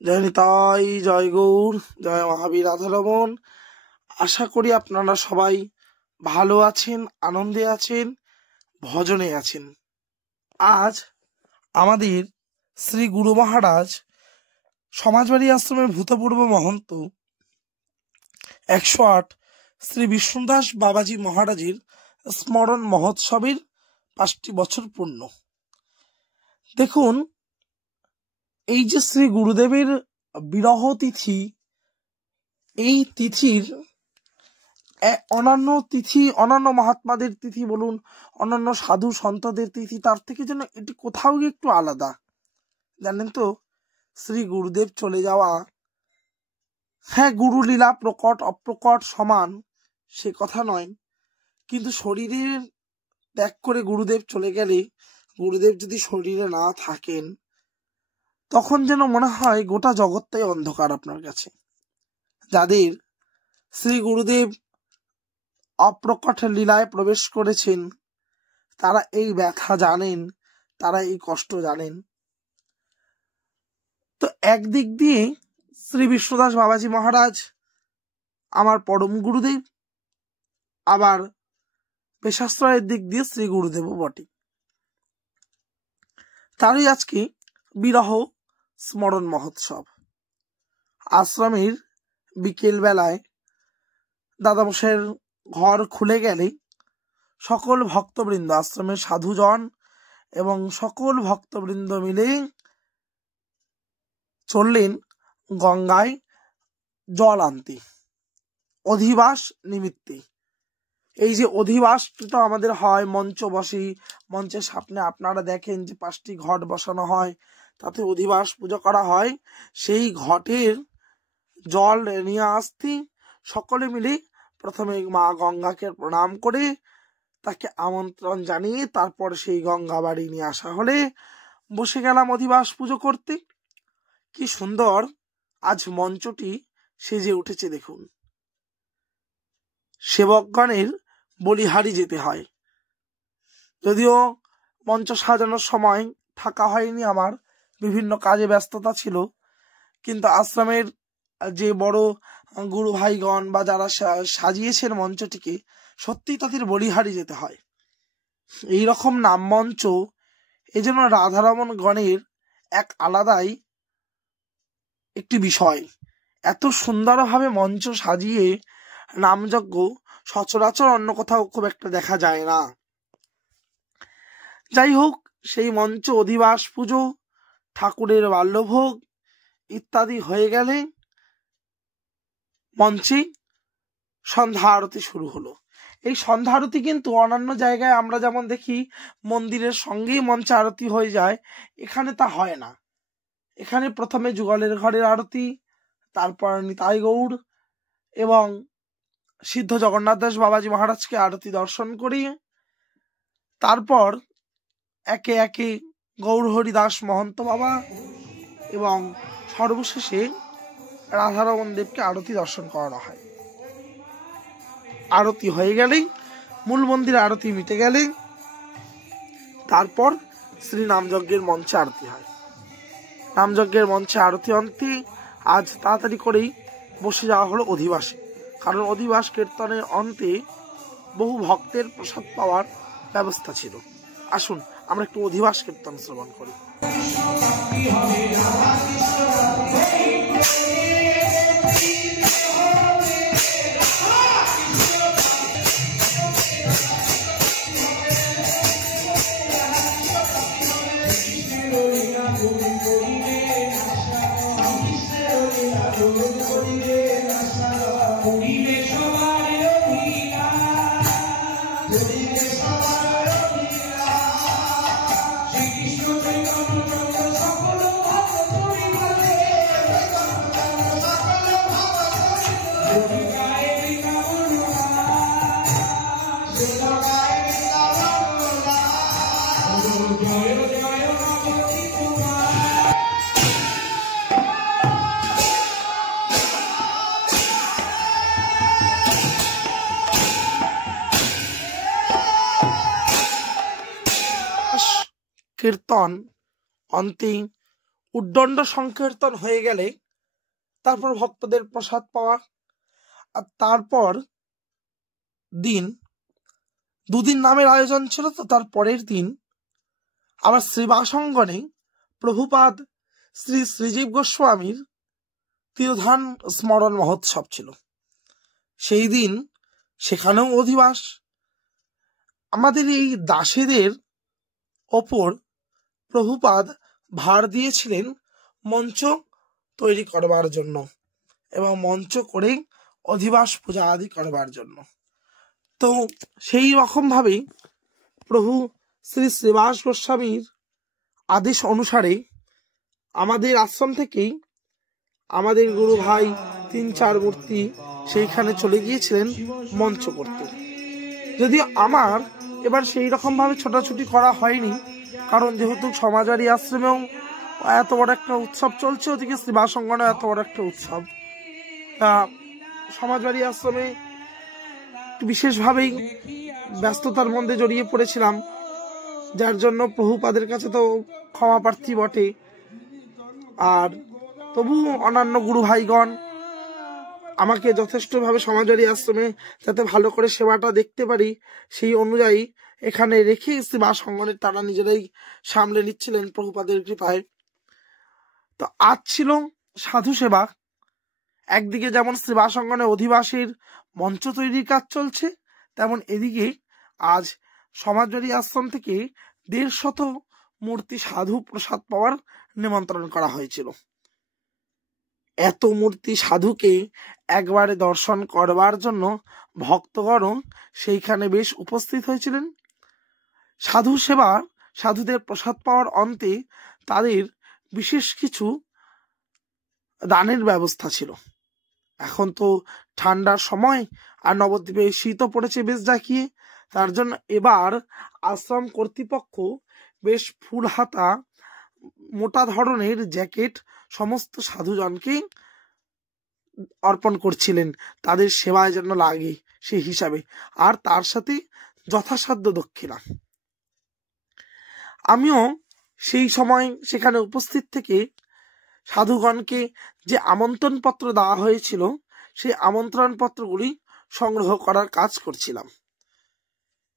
জয় নিতাই, জয় গৌর, জয় মহাবীর রাধারমণ। আশা করি আপনারা সবাই ভালো আছেন, আনন্দে আছেন, ভজনে আছেন। আজ আমাদের শ্রী গুরু মহারাজ সমাজবাড়ি আশ্রমের ভূতপূর্ব মহন্ত 108 শ্রী বিষ্ণুদাস বাবাজি মহারাজের স্মরণ মহোৎসবের 5টি বছর পূর্ণ। দেখুন, এই যে শ্রী গুরুদেবের বিরহ তিথি, এই তিথির অন্যান্য মহাত্মাদের তিথি বলুন, অন্যান্য সাধু সন্তদের তিথি, তার থেকে যেন এটি কোথাও একটু আলাদা। জানেন তো, শ্রী গুরুদেব চলে যাওয়া, হ্যাঁ, গুরুলীলা প্রকট অপ্রকট সমান, সে কথা নয়, কিন্তু শরীরের ত্যাগ করে গুরুদেব চলে গেলে, গুরুদেব যদি শরীরে না থাকেন, তখন যেন মনে হয় গোটা জগৎটাই অন্ধকার আপনার কাছে। যাদের শ্রী গুরুদেব অপ্রকট লীলায় প্রবেশ করেছেন, তারা এই ব্যথা জানেন, তারা এই কষ্ট জানেন। তো একদিক দিয়ে শ্রী বিষ্ণুদাস বাবাজি মহারাজ আমার পরম গুরুদেব, আবার পেশাশ্রয়ের দিক দিয়ে শ্রী গুরুদেবও বটে। তারই আজকে বিরহ স্মরণ মহোৎসব। আশ্রমের বিকেল বেলায় দাদামশাইয়ের ঘর খুলে গেলে সকল ভক্তবৃন্দ, আশ্রমের সাধুজন এবং সকল ভক্তবৃন্দ মিলে চললেন গঙ্গায় জল আনতে, অধিবাস নিমিত্তে। এই যে অধিবাসটা আমাদের হয়, মঞ্চ বসে, মঞ্চের সামনে আপনারা দেখেন যে 5টি ঘট বসানো হয়, তাতে অধিবাস পুজো করা হয়। সেই ঘটের জল নিয়ে আসতে সকলে মিলে প্রথমে মা গঙ্গাকে প্রণাম করে তাকে আমন্ত্রণ জানিয়ে তারপর সেই গঙ্গা বাড়ি নিয়ে আসা হলে বসে গেলাম অধিবাস পুজো করতে। কি সুন্দর আজ মঞ্চটি সেজে উঠেছে দেখুন। সেবকগণের বলিহারি যেতে হয়, যদিও মঞ্চ সাজানোর সময় থাকা হয়নি, আমার বিভিন্ন কাজে ব্যস্ততা ছিল, কিন্তু আশ্রমের যে বড় গুরু ভাইগণ বা যারা সাজিয়েছেন মঞ্চটিকে, সত্যি তাদের বলিহারি যেতে হয়। এইরকম নাম মঞ্চ এজন্য রাধারমণ গণের এক আলাদাই একটি বিষয়। এত সুন্দরভাবে মঞ্চ সাজিয়ে নামযজ্ঞ সচরাচর অন্য কোথাও খুব একটা দেখা যায় না। যাই হোক, সেই মঞ্চ, অধিবাস পুজো, ঠাকুরের বাল্যভোগ ইত্যাদি হয়ে গেলে মঞ্চে সন্ধ্যা আরতি শুরু হলো। এই সন্ধ্যা আরতি কিন্তু অন্যান্য জায়গায় আমরা যেমন দেখি মন্দিরের সঙ্গেই মঞ্চে আরতি হয়ে যায়, এখানে তা হয় না। এখানে প্রথমে যুগলের ঘরের আরতি, তারপর নিতাই গৌর এবং সিদ্ধ জগন্নাথ দাস বাবাজি মহারাজকে আরতি দর্শন করি, তারপর একে একে গৌর হরিদাস মহন্ত বাবা এবং সর্বশেষে রাধারমণ দেবকে আরতি দর্শন করানো হয়। আরতি হয়ে গেলেই, মূল মন্দিরে আরতি মিটে গেলে, তারপর শ্রী নামযজ্ঞের মঞ্চে আরতি হয়। নামযজ্ঞের মঞ্চে আরতি অন্তে আজ তাড়াতাড়ি করেই বসে যাওয়া হলো অধিবাসে, কারণ অধিবাস কীর্তনের অন্তে বহু ভক্তের প্রসাদ পাওয়ার ব্যবস্থা ছিল। আসুন আমরা একটু অধিবাস কীর্তন শ্রবণ করি। কীর্তন অন্তে উদ্দণ্ড সংকীর্তন হয়ে গেলে তারপর ভক্তদের প্রসাদ পাওয়া। আর তারপর দিন, দুদিন নামের আয়োজন ছিল, তো তার পরের দিন আবার শ্রীবাসঙ্গনে প্রভুপাদ শ্রী শ্রীজীব গোস্বামীর তিরোধান স্মরণ মহোৎসব ছিল। সেই দিন সেখানেও অধিবাস। আমাদের এই দাসীদের ওপর প্রভুপাদ ভার দিয়েছিলেন মঞ্চ তৈরি করবার জন্য এবং মঞ্চ করে অধিবাস পূজা আদি করবার জন্য। তো সেই রকম ভাবেই প্রভু শ্রী শ্রীবাস গোস্বামীর আদেশ অনুসারে আমাদের আশ্রম থেকেই আমাদের গুরু ভাই 3-4 মূর্তি সেইখানে চলে গিয়েছিলেন মঞ্চ করতে। যদিও আমার এবার সেই রকম ভাবে ছোটাছুটি করা হয়নি, কারণ যেহেতু সমাজবাড়ি আশ্রমেও এত বড় একটা উৎসব চলছে, ওদিকে শ্রীবাসঙ্গনে এত বড় একটা উৎসব, তা সমাজবাড়ি আশ্রমে বিশেষভাবেই ব্যস্ততার মধ্যে জড়িয়ে পড়েছিলাম, যার জন্য প্রভুপাদের কাছে তো ক্ষমা প্রার্থী বটে। আর তবু অন্যান্য গুরু ভাইগণ আমাকে যথেষ্টভাবে সমাজবাড়ি আশ্রমে যাতে ভালো করে সেবাটা দেখতে পারি সেই অনুযায়ী এখানে রেখে শ্রীবাসঙ্গনের তারা নিজেরাই সামলে নিচ্ছিলেন প্রভুপাদের কৃপায়। তো আজ ছিল সাধু সেবা। একদিকে যেমন শ্রীবাসঙ্গনে অধিবাসীর মঞ্চ তৈরির কাজ চলছে, তেমন এদিকে আজ সমাজবাড়ি আশ্রম থেকে 150 মূর্তি সাধু প্রসাদ পাওয়ার নিমন্ত্রণ করা হয়েছিল। এত মূর্তি সাধুকে একবারে দর্শন করবার জন্য ভক্তগণ সেইখানে বেশ উপস্থিত হয়েছিলেন। সাধু সেবা, সাধুদের প্রসাদ পাওয়ার অন্তে তাদের বিশেষ কিছু দানের ব্যবস্থা ছিল। এখন তো ঠান্ডার সময়, আর নবদ্বীপে শীতও পড়েছে বেশ জাঁকিয়ে, তার জন্য এবার আশ্রম কর্তৃপক্ষ বেশ ফুল হাতা মোটা ধরনের জ্যাকেট সমস্ত সাধুজনকে অর্পণ করছিলেন, তাদের সেবায় যেন লাগে সেই হিসাবে, আর তার সাথে যথাসাধ্য দক্ষিণা। আমিও সেই সময় সেখানে উপস্থিত থেকে সাধুগণকে যে আমন্ত্রণ পত্র দেওয়া হয়েছিল সেই আমন্ত্রণ পত্রগুলি সংগ্রহ করার কাজ করছিলাম।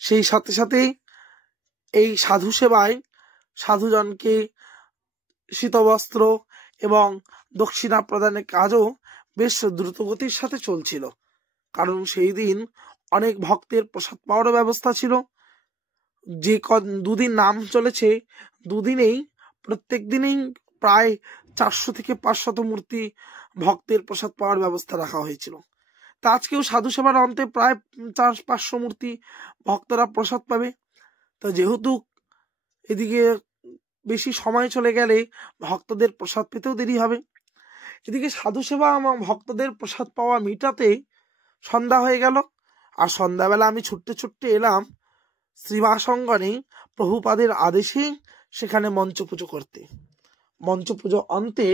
সেই সাথে সাথে এই সাধু সেবায় সাধুজনকে শীতবস্ত্র এবং দক্ষিণা প্রদানের কাজও বেশ দ্রুতগতির সাথে চলছিল, কারণ সেই দিন অনেক ভক্তের প্রসাদ পাওয়ারও ব্যবস্থা ছিল। যে দুদিন নাম চলেছে, দুদিনেই প্রত্যেক দিনেই প্রায় 400 থেকে 500 মূর্তি ভক্তের প্রসাদ পাওয়ার ব্যবস্থা রাখা হয়েছিল। তা আজকেও সাধু সেবার অন্তে প্রায় 400-500 মূর্তি ভক্তরা প্রসাদ পাবে। তো যেহেতু এদিকে বেশি সময় চলে গেলে ভক্তদের প্রসাদ পেতেও দেরি হবে, এদিকে সাধু সেবা আমার ভক্তদের প্রসাদ পাওয়া মিটাতে সন্ধ্যা হয়ে গেল। আর সন্ধ্যাবেলা আমি ছুটতে ছুটতে এলাম শ্রীবাসঙ্গনে প্রভুপাদের আদেশে সেখানে মঞ্চ পুজো করতে। মঞ্চ পুজো অন্তে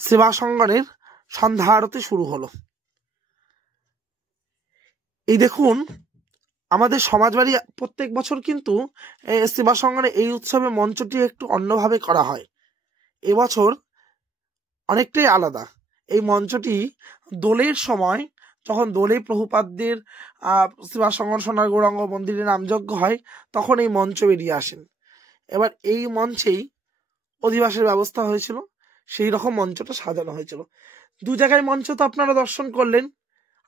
শ্রীবাসঙ্গনের সন্ধ্যা আরতি শুরু হলো। এই দেখুন, আমাদের সমাজবাড়ি প্রত্যেক বছর কিন্তু শ্রীবাসঙ্গনে এই উৎসবে মঞ্চটি একটু অন্যভাবে করা হয়। এবছর অনেকটাই আলাদা। এই মঞ্চটি দোলের সময়, যখন দোলে প্রভুপাদদের শ্রীবাসঙ্গন সোনার গৌরাঙ্গ মন্দিরে নামযজ্ঞ হয়, তখন এই মঞ্চ বেরিয়ে আসেন। এবার এই মঞ্চেই অধিবাসের ব্যবস্থা হয়েছিল, সেই রকম মঞ্চটা সাজানো হয়েছিল। 2 জায়গায় মঞ্চ তো আপনারা দর্শন করলেন,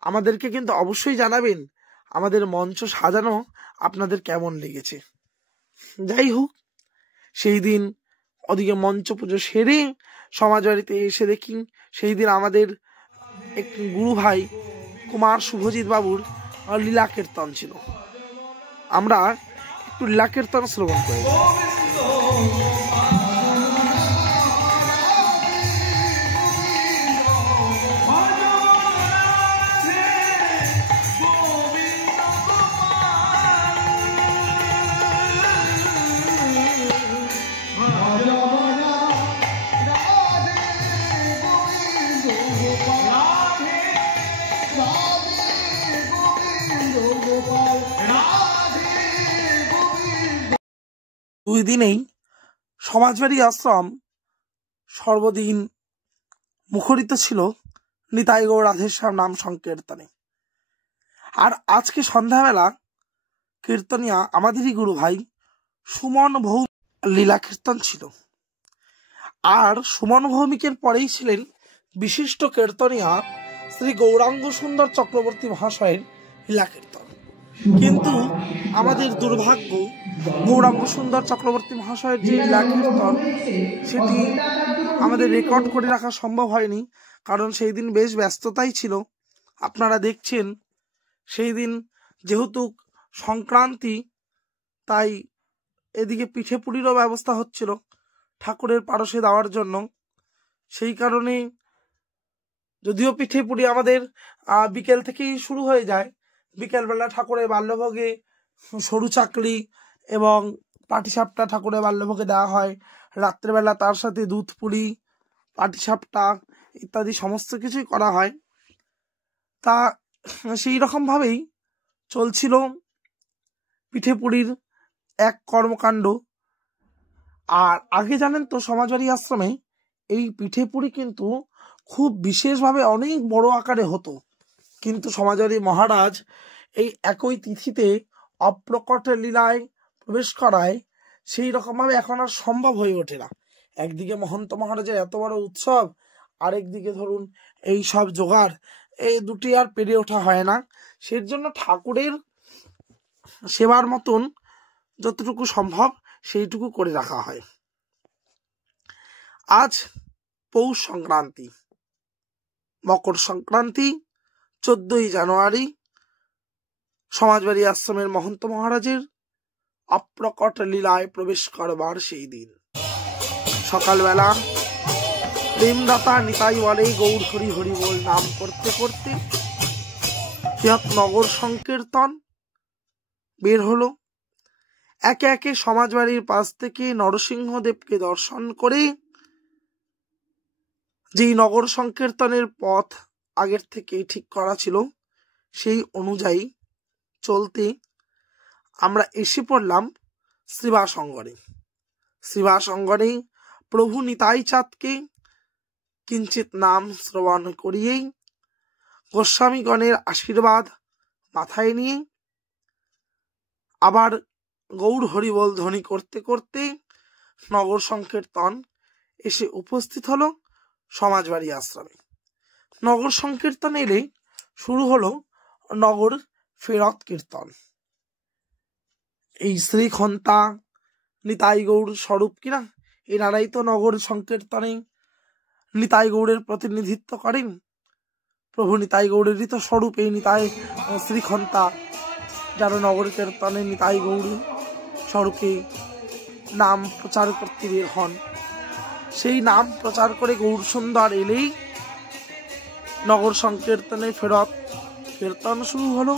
আমাদেরকে কিন্তু অবশ্যই জানাবেন আমাদের মঞ্চ সাজানো আপনাদের কেমন লেগেছে। যাই হোক, সেই দিন ওদিকে মঞ্চ পুজো সেরে সমাজবাড়িতে এসে দেখি সেই দিন আমাদের এক গুরু ভাই কুমার শুভজিৎ বাবুর লীলা কীর্তন ছিল। আমরা একটু লীলা কীর্তন শ্রবণ করি। দুই দিনেই সমাজবাড়ি আশ্রম সর্বদিন মুখরিত ছিল নিতাই গৌর রাধেশ্যাম নাম সংকীর্তনে। আর আজকে সন্ধ্যাবেলা কীর্তনিয়া আমাদেরই গুরু ভাই সুমন ভৌমিক লীলা কীর্তন ছিল। আর সুমন ভৌমিকের পরেই ছিলেন বিশিষ্ট কীর্তনিয়া শ্রী গৌরাঙ্গ সুন্দর চক্রবর্তী মহাশয়ের লীলা কীর্তন। কিন্তু আমাদের দুর্ভাগ্য, গৌরাঙ্গ সুন্দর চক্রবর্তী মহাশয়ের যে লীলা কীর্তন সেটি আমাদের রেকর্ড করে রাখা সম্ভব হয়নি, কারণ সেই দিন বেশ ব্যস্ততাই ছিল। আপনারা দেখছেন সেই দিন যেহেতু সংক্রান্তি, তাই এদিকে পিঠে পুলিরও ব্যবস্থা হচ্ছিল ঠাকুরের পারসে দেওয়ার জন্য। সেই কারণে যদিও পিঠে পুলি আমাদের বিকেল থেকেই শুরু হয়ে যায়, বিকেলবেলা ঠাকুরের বাল্যভোগে সরু চাকলি এবং পাটিসাপটা ঠাকুরের বাল্যভোগে দেওয়া হয়। রাত্রেবেলা তার সাথে দুধ পুলি, পাটিসাপটা ইত্যাদি সমস্ত কিছুই করা হয়। তা সেই রকম ভাবেই চলছিল পিঠে পুলির এক কর্মকাণ্ড। আর আগে জানেন তো সমাজবাড়ি আশ্রমে এই পিঠে পুলি কিন্তু খুব বিশেষভাবে অনেক বড় আকারে হতো, কিন্তু সমাজবাড়ি মহারাজ এই একই তিথিতে অপ্রকট লীলায় প্রবেশ করায় সেই রকম ভাবে এখন আর সম্ভব হয়ে ওঠে না। একদিকে মহন্ত মহারাজের এত বড় উৎসব, আরেকদিকে ধরুন এই সব জোগাড়, এই দুটি আর পেরে ওঠা হয় না। সেই জন্য ঠাকুরের সেবার মতন যতটুকু সম্ভব সেইটুকু করে রাখা হয়। আজ পৌষ সংক্রান্তি, মকর সংক্রান্তি 14ই জানুয়ারি সমাজবাড়ি আশ্রমের মহন্ত মহারাজের অপ্রকট লীলায় প্রবেশ করবার সেই দিন। সকালবেলা প্রেমদাতা নিতাই বলে গৌর হরি হরি বল নাম করতে করতে বৃহৎ নগর সংকীর্তন বের হলো। একে একে সমাজবাড়ির পাশ থেকে নরসিংহদেবকে দর্শন করে, যেই নগর সংকীর্তনের পথ আগের থেকে ঠিক করা ছিল সেই অনুযায়ী চলতে আমরা এসে পড়লাম শ্রীবাস অঙ্গনে। শ্রীবাস অঙ্গনে প্রভু নিতাই চাঁদকে কিঞ্চিত নাম শ্রবণ করিয়েই গোস্বামীগণের আশীর্বাদ মাথায় নিয়ে আবার গৌর হরিবল ধ্বনি করতে করতে নগর সংকীর্তন এসে উপস্থিত হলো সমাজবাড়ি আশ্রমে। নগর সংকীর্তন এলে শুরু হলো নগর ফেরত কীর্তন। এই শ্রীখন্তা নিতাই গৌর স্বরূপ কিনা, এনারাই তো নগর সংকীর্তনে নিতাই গৌড়ের প্রতিনিধিত্ব করেন। প্রভু নিতাই গৌড়েরই তো স্বরূপ এই নিতাই শ্রীখন্তা, যারা নগর কীর্তনে নিতাই গৌড় স্বরূপে নাম প্রচার করতে বের হন। সেই নাম প্রচার করে গৌর সুন্দর এলেই নগর সংকীর্তনে ফেরত কীর্তন শুরু হলো।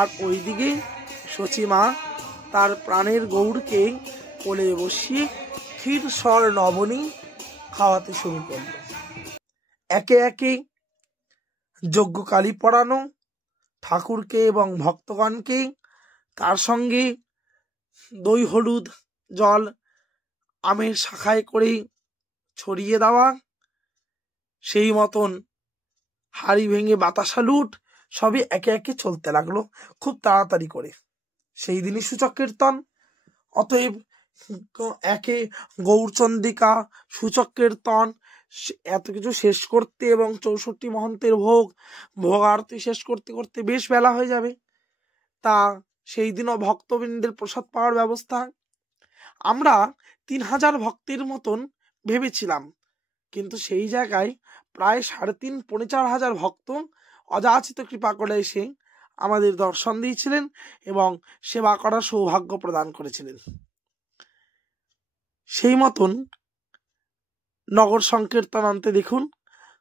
আর ওইদিকে সচিমা তার প্রাণের গৌরকে কোলে বসিয়ে ক্ষীর সর নবনী খাওয়াতে শুরু করল। একে একে যজ্ঞকালী পড়ানো ঠাকুরকে এবং ভক্তগণকে, তার সঙ্গে দই হলুদ জল আমের শাখায় করে ছড়িয়ে দেওয়া, সেই মতন হাড়ি ভেঙে বাতাসা লুট সবই একে একে চলতে লাগলো খুব তাড়াতাড়ি করে। সেই দিনই সূচক কীর্তন, অতএব একে গৌরচন্দ্রিকা সূচক কীর্তন এত কিছু শেষ করতে এবং 64 মহন্তের ভোগ আরতি শেষ করতে করতে বেশ বেলা হয়ে যাবে। তা সেই দিনও ভক্তবৃন্দের প্রসাদ পাওয়ার ব্যবস্থা আমরা 3000 ভক্তের মতন ভেবেছিলাম, কিন্তু সেই জায়গায় প্রায় 3,500-4,000 ভক্ত অযাচিত কৃপা করে এসে আমাদের দর্শন দিয়েছিলেন এবং সেবা করার সৌভাগ্য প্রদান করেছিলেন। সেই মতন নগর সংকীর্তন অন্তে দেখুন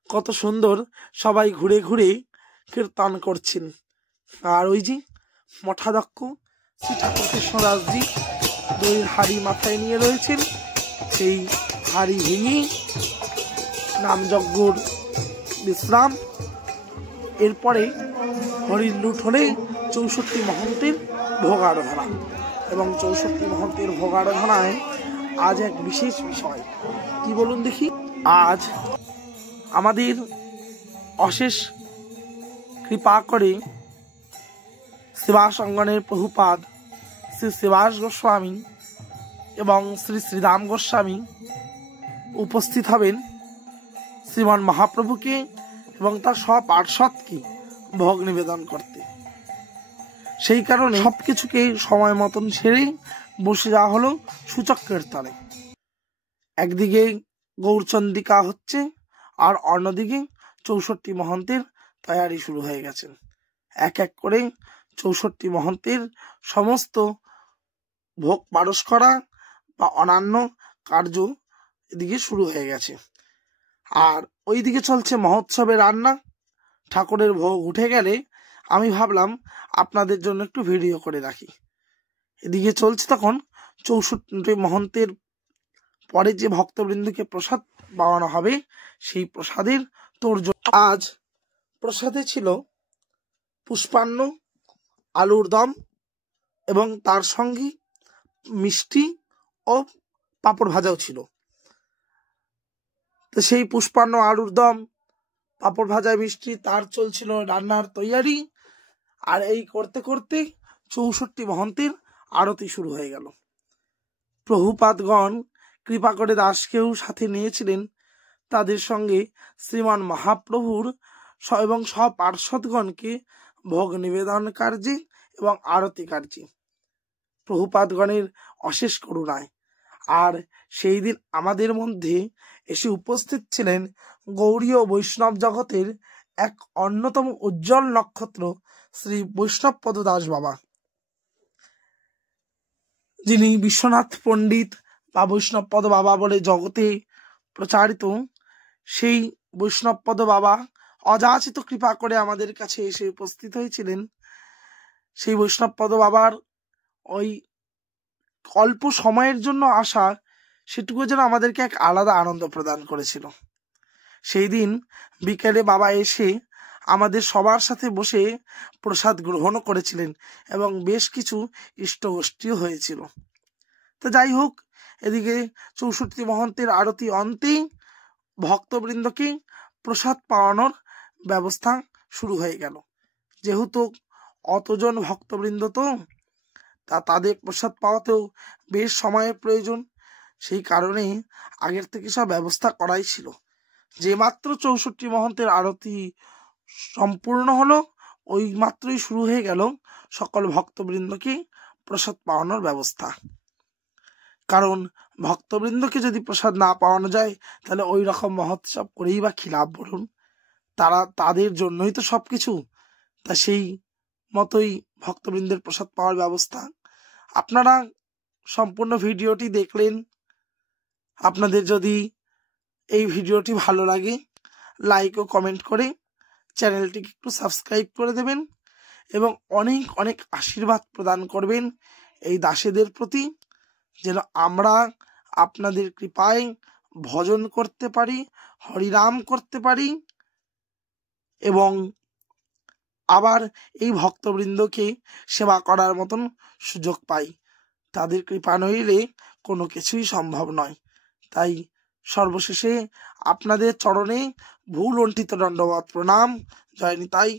কত সুন্দর সবাই ঘুরে ঘুরে কীর্তন করছেন। আর ওই যে মঠাধ্যক্ষ শ্রী ঠাকুর কৃষ্ণদাসজি দইয়ের হাড়ি মাথায় নিয়ে রয়েছেন, সেই হাড়ি ভেঙে নামযজ্ঞর বিশ্রাম। এরপরে হরির লুট হলে 64 মহন্তের ভোগ আরাধনা, এবং 64 মহন্তের ভোগ আরাধনায় আজ এক বিশেষ বিষয়। কি বলুন দেখি? আজ আমাদের অশেষ কৃপা করে সেবাস অঙ্গনের প্রভুপাদ শ্রী সেবাস গোস্বামী এবং শ্রী শ্রীরাম গোস্বামী উপস্থিত হবেন শ্রীমান মহাপ্রভুকে এবং তার সব পার্ষদকে ভোগ নিবেদন করতে। সেই কারণে সবকিছুকে সময় মতন সেরে বসে যাওয়া হলো সূচকের তলে। একদিকে গৌরচন্দ্রিকা হচ্ছে আর অন্যদিকে 64 মহন্তের তৈয়ারি শুরু হয়ে গেছে। এক এক করে 64 মহন্তের সমস্ত ভোগ পারস করা বা অন্যান্য কার্য এদিকে শুরু হয়ে গেছে। আর ওইদিকে চলছে মহোৎসবের রান্না। ঠাকুরের ভোগ উঠে গেলে আমি ভাবলাম আপনাদের জন্য একটু ভিডিও করে রাখি। এদিকে চলছে তখন 64 মহন্তের পরে যে ভক্তবৃন্দকে প্রসাদ পাওয়ানো হবে সেই প্রসাদের তোড়জোড়। আজ প্রসাদে ছিল পুষ্পান্ন, আলুর দম এবং তার সঙ্গে মিষ্টি ও পাঁপড় ভাজাও ছিল। তো সেই পুষ্পান্ন, আলুর দম, পাঁপড় ভাজা, মিষ্টি তার চলছিল রান্নার তৈয়ারি। আর এই করতে করতে 64 মহন্তের আরতি শুরু হয়ে গেল। প্রভুপাদগণ কৃপা করে দাসকেও সাথে নিয়েছিলেন। তাদের সঙ্গে শ্রীমান মহাপ্রভুর এবং সব পার্ষদগণকে ভোগ নিবেদন কার্যে এবং আরতি কার্যে প্রভুপাদগণের অশেষ করুণায়। আর সেই দিন আমাদের মধ্যে এসে উপস্থিত ছিলেন গৌড়ীয় বৈষ্ণব জগতের এক অন্যতম উজ্জ্বল নক্ষত্র শ্রী বৈষ্ণবপদ দাস বাবা, যিনি বিশ্বনাথ পণ্ডিত বা বৈষ্ণবপদ বাবা বলে জগতে প্রচারিত। সেই বৈষ্ণবপদ বাবা অযাচিত কৃপা করে আমাদের কাছে এসে উপস্থিত হয়েছিলেন। সেই বৈষ্ণবপদ বাবার ওই অল্প সময়ের জন্য আসা সেটুকু যেন আমাদেরকে এক আলাদা আনন্দ প্রদান করেছিল। সেই দিন বিকেলে বাবা এসে আমাদের সবার সাথে বসে প্রসাদ গ্রহণ করেছিলেন এবং বেশ কিছু ইষ্টগোষ্ঠীও হয়েছিল। তো যাই হোক, এদিকে 64 মহন্তের আরতি অন্তেই ভক্তবৃন্দকে প্রসাদ পাওয়ানোর ব্যবস্থা শুরু হয়ে গেল। যেহেতু অতজন ভক্তবৃন্দ, তো তাদের প্রসাদ পাওয়াতেও বেশ সময়ের প্রয়োজন। সেই কারণে আগের থেকে সব ব্যবস্থা করাই ছিল। যে মাত্র 64 মহন্তের আরতি সম্পূর্ণ হলো, ওই মাত্রই শুরু হয়ে গেল সকল ভক্তবৃন্দকে প্রসাদ পাওয়ানোর ব্যবস্থা। কারণ ভক্তবৃন্দকে যদি প্রসাদ না পাওয়ানো যায় তাহলে ওই রকম মহোৎসব করেই বা কি লাভ বলুন? তাদের জন্যই তো সবকিছু। তা সেই মতোই ভক্তবৃন্দের প্রসাদ পাওয়ার ব্যবস্থা। আপনারা সম্পূর্ণ ভিডিওটি দেখলেন। আপনাদের যদি এই ভিডিওটি ভালো লাগে লাইক ও কমেন্ট করে চ্যানেলটিকে একটু সাবস্ক্রাইব করে দেবেন এবং অনেক অনেক আশীর্বাদ প্রদান করবেন এই দাসেদের প্রতি, যেন আমরা আপনাদের কৃপায় ভজন করতে পারি, হরিনাম করতে পারি এবং আবার এই ভক্তবৃন্দকে সেবা করার মতন সুযোগ পাই। তাদের কৃপা নইলে কোনো কিছুই সম্ভব নয়। তাই সর্বশেষে আপনাদের চরণে ভুল লণ্ঠিত দণ্ডবত প্রণাম। জয় নিতাই।